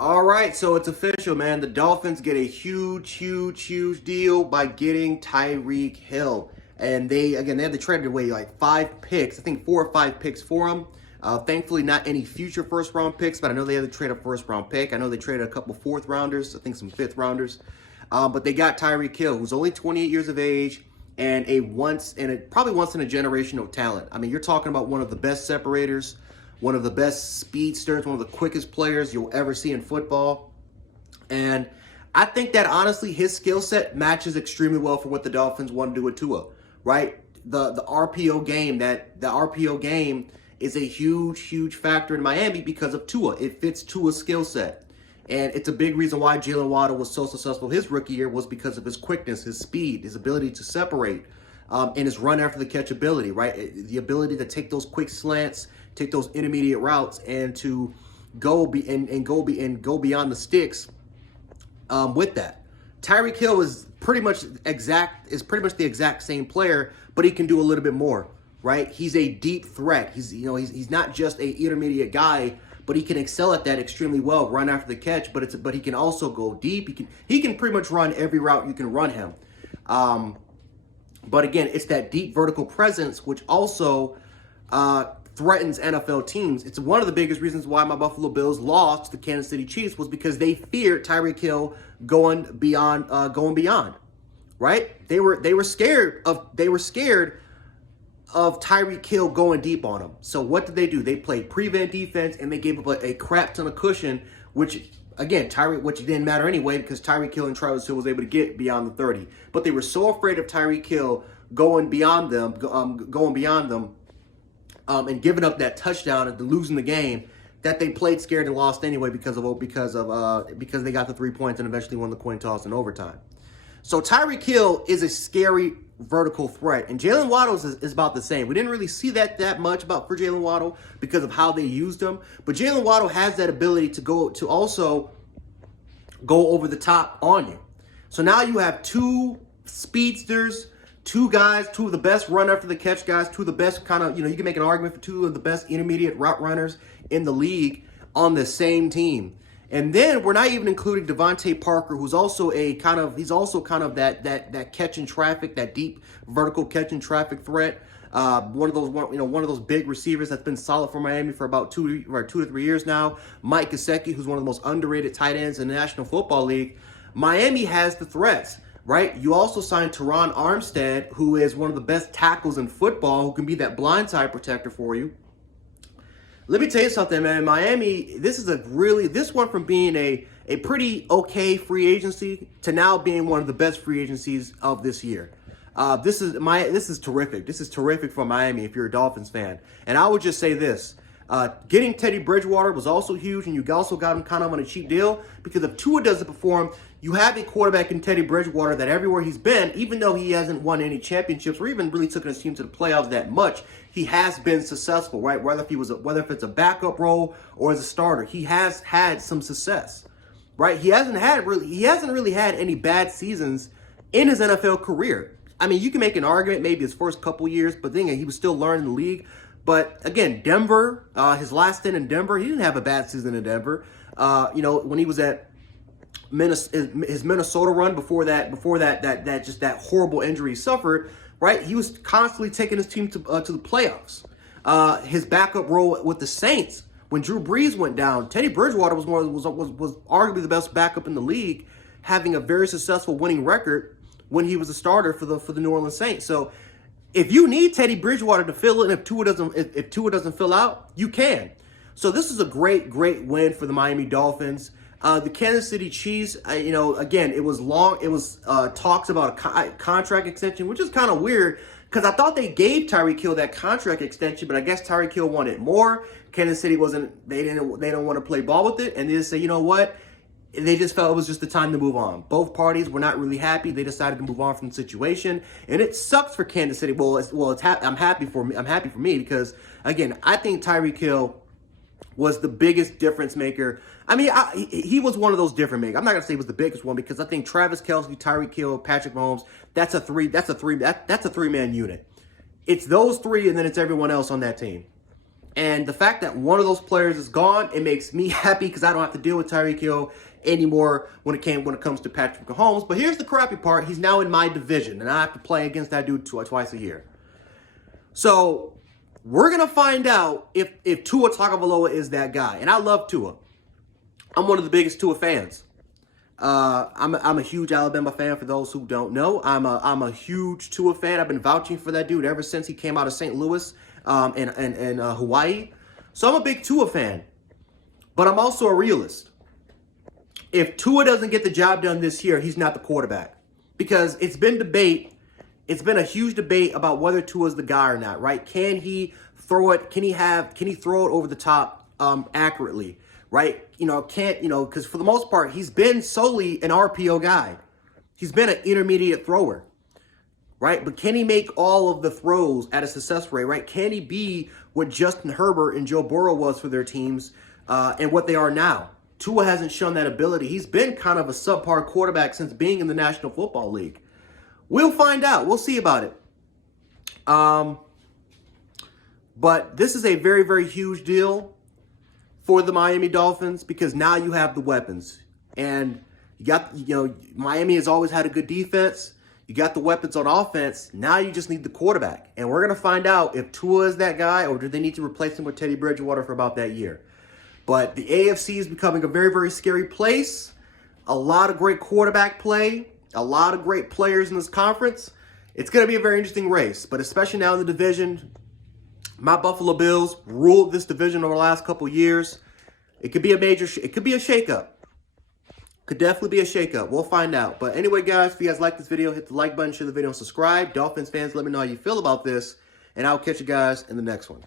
All right, so it's official, man. The Dolphins get a huge deal by getting Tyreek Hill. And they had to trade away like 5 picks. I think 4 or 5 picks for him. Thankfully, not any future first-round picks, but I know they had to trade a first-round pick. I know they traded a couple fourth-rounders, I think some fifth-rounders. But they got Tyreek Hill, who's only 28 years of age and probably once in a generational talent. I mean, you're talking about one of the best separators, one of the best speedsters, one of the quickest players you'll ever see in football. And I think that, honestly, his skill set matches extremely well for what the Dolphins want to do with Tua, right? The RPO game is a huge factor in Miami because of Tua. It fits Tua's skill set. And it's a big reason why Jalen Waddle was so successful his rookie year was because of his quickness, his speed, his ability to separate, and his run after the catch ability, right? The ability to take those quick slants, take those intermediate routes, and to go beyond the sticks with that. Tyreek Hill is pretty much the exact same player, but he can do a little bit more, right? He's a deep threat. He's not just a intermediate guy, but he can excel at that extremely well, run after the catch, but he can also go deep. He can pretty much run every route you can run him. But again, it's that deep vertical presence, which also threatens NFL teams. It's one of the biggest reasons why my Buffalo Bills lost to the Kansas City Chiefs was because they feared Tyreek Hill going beyond, right? They were scared of Tyreek Hill going deep on him. So what did they do? They played prevent defense and they gave up a crap ton of cushion, which didn't matter anyway because Tyreek Hill and Travis Hill was able to get beyond the 30. But they were so afraid of Tyreek Hill going beyond them, and giving up that touchdown and losing the game, that they played scared and lost anyway because they got the 3 points and eventually won the coin toss in overtime. So Tyreek Hill is a scary vertical threat, and Jalen Waddle is about the same. We didn't really see that much for Jalen Waddle because of how they used him, but Jalen Waddle has that ability to also go over the top on you. So now you have 2 speedsters, 2 of the best run after the catch guys, 2 of the best you can make an argument for 2 of the best intermediate route runners in the league on the same team. And then we're not even including Devontae Parker, who's also that catch in traffic, that deep vertical catch in traffic threat. One of those big receivers that's been solid for Miami for about 2 to 3 years now. Mike Gesicki, who's one of the most underrated tight ends in the National Football League. Miami has the threats, right? You also signed Teron Armstead, who is one of the best tackles in football, who can be that blindside protector for you. Let me tell you something, man. Miami, this went from being a pretty okay free agency to now being one of the best free agencies of this year. This is terrific. This is terrific for Miami if you're a Dolphins fan. And I would just say this. Getting Teddy Bridgewater was also huge, and you also got him kind of on a cheap deal because if Tua doesn't perform, you have a quarterback in Teddy Bridgewater that everywhere he's been, even though he hasn't won any championships or even really taken his team to the playoffs that much, he has been successful, right? Whether if it's a backup role or as a starter, he has had some success, right? He hasn't really had any bad seasons in his NFL career. I mean, you can make an argument maybe his first couple years, but then he was still learning the league. But again, Denver, his last stint in Denver, he didn't have a bad season in Denver. When he was at his Minnesota run before that horrible injury he suffered, right? He was constantly taking his team to the playoffs. His backup role with the Saints when Drew Brees went down, Teddy Bridgewater was arguably the best backup in the league, having a very successful winning record when he was a starter for the New Orleans Saints. So if you need Teddy Bridgewater to fill in, if Tua doesn't fill out, you can. So this is a great win for the Miami Dolphins. The Kansas City Chiefs, again, it was talks about a contract extension, which is kind of weird because I thought they gave Tyreek Hill that contract extension, but I guess Tyreek Hill wanted more. Kansas City they didn't want to play ball with it, and they just say, you know what? They just felt it was just the time to move on. Both parties were not really happy. They decided to move on from the situation, and it sucks for Kansas City. I'm happy for me because again, I think Tyreek Hill was the biggest difference maker. I mean, he was one of those difference makers. I'm not gonna say he was the biggest one because I think Travis Kelce, Tyreek Hill, Patrick Mahomes, that's a three-man unit. It's those 3, and then it's everyone else on that team. And the fact that one of those players is gone, it makes me happy because I don't have to deal with Tyreek Hill anymore when it comes to Patrick Mahomes. But here's the crappy part. He's now in my division, and I have to play against that dude twice a year. So we're going to find out if Tua Tagovailoa is that guy. And I love Tua. I'm one of the biggest Tua fans. I'm a huge Alabama fan. For those who don't know, I'm a huge Tua fan. I've been vouching for that dude ever since he came out of St. Louis, and Hawaii. So I'm a big Tua fan, but I'm also a realist. If Tua doesn't get the job done this year, he's not the quarterback, because it's been debate. It's been a huge debate about whether Tua's the guy or not. Right? Can he throw it? Can he throw it over the top accurately? Right? Because for the most part, he's been solely an RPO guy. He's been an intermediate thrower, right? But can he make all of the throws at a success rate, right? Can he be what Justin Herbert and Joe Burrow was for their teams and what they are now? Tua hasn't shown that ability. He's been kind of a subpar quarterback since being in the National Football League. We'll find out. We'll see about it. But this is a very, very huge deal for the Miami Dolphins, because now you have the weapons, and Miami has always had a good defense. You got the weapons on offense. Now you just need the quarterback, and we're going to find out if Tua is that guy, or do they need to replace him with Teddy Bridgewater for about that year. But the AFC is becoming a very, very scary place. A lot of great quarterback play, a lot of great players in this conference. It's going to be a very interesting race, but especially now in the division. My Buffalo Bills ruled this division over the last couple years. It could be a shakeup. Could definitely be a shakeup. We'll find out. But anyway, guys, if you guys like this video, hit the like button, share the video, and subscribe. Dolphins fans, let me know how you feel about this, and I'll catch you guys in the next one.